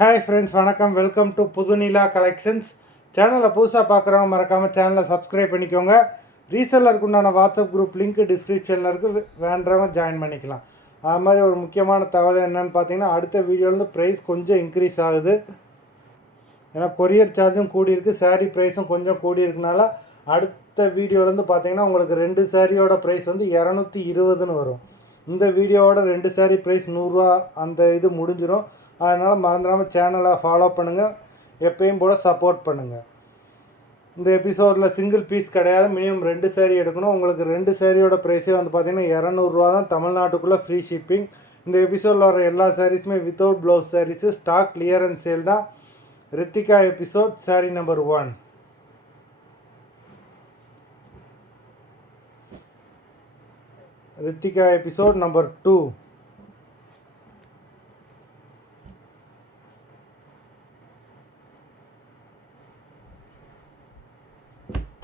Hi friends, வணக்கம். Welcome to Pudhunila collections. சேனலை புதுசாக பார்க்குறவங்க மறக்காமல் சேனலை சப்ஸ்கிரைப் பண்ணிக்கோங்க. ரீசெல்லருக்கு உண்டான வாட்ஸ்அப் குரூப் லிங்க் டிஸ்கிரிப்ஷனில் இருக்குது, வேண்டவங்க ஜாயின் பண்ணிக்கலாம். அது மாதிரி ஒரு முக்கியமான தகவல் என்னென்னு பார்த்தீங்கன்னா, அடுத்த வீடியோலேருந்து ப்ரைஸ் கொஞ்சம் இன்க்ரீஸ் ஆகுது. ஏன்னா கொரியர் சார்ஜும் கூடியிருக்கு, சாரீ ப்ரைஸும் கொஞ்சம் கூடியிருக்கனால அடுத்த வீடியோலேருந்து பார்த்தீங்கன்னா உங்களுக்கு 2 சாரியோட ப்ரைஸ் வந்து 220ன்னு வரும். இந்த வீடியோவோட 2 சாரீ ப்ரைஸ் 100 அந்த இது முடிஞ்சிடும். அதனால் மறந்துடாமல் சேனலை ஃபாலோ பண்ணுங்கள், எப்பயும் போல் சப்போர்ட் பண்ணுங்கள். இந்த எபிசோடில் சிங்கிள் பீஸ் கிடையாது, மினிமம் 2 சாரீ எடுக்கணும். உங்களுக்கு 2 சாரியோட ப்ரைஸே வந்து பார்த்திங்கன்னா 200 தான், தமிழ்நாட்டுக்குள்ளே ஃப்ரீ ஷிப்பிங். இந்த எபிசோடில் வர எல்லா சாரீஸுமே without blouse saris, stock clearance sale தான். Rithika episode sari number 1. Rithika episode number 2.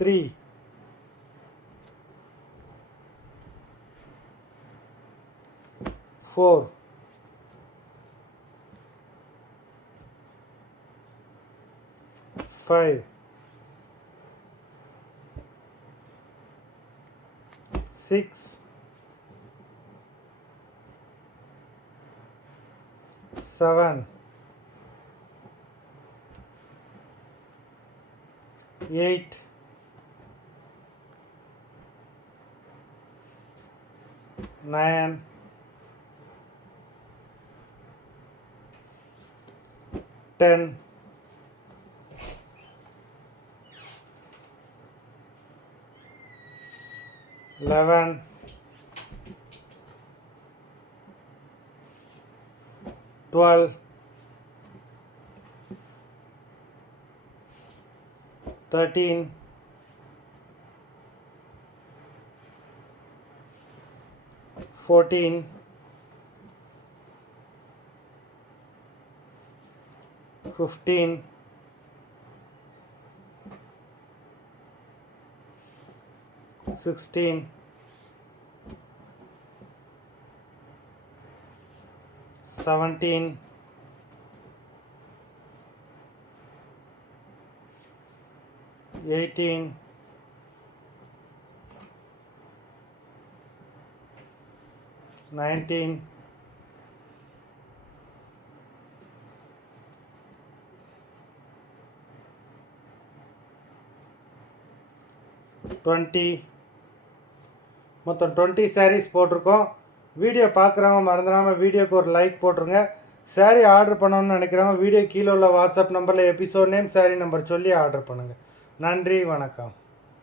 3. 4. 5. 6. 7. 8. 9. 10. 11. 12. 13. 14. 15. 16. 17. 18. 19. 20. மொத்தம் 20 சாரீஸ் போட்டிருக்கோம். வீடியோ பார்க்குறவங்க மறந்துடாமல் வீடியோக்கு ஒரு லைக் போட்டுருங்க. சாரீ ஆர்டர் பண்ணணும்னு நினைக்கிறவங்க வீடியோ கீழே உள்ள வாட்ஸ்அப் நம்பரில் எபிசோட் நேம், சாரீ நம்பர் சொல்லி ஆர்டர் பண்ணுங்கள். நன்றி, வணக்கம்.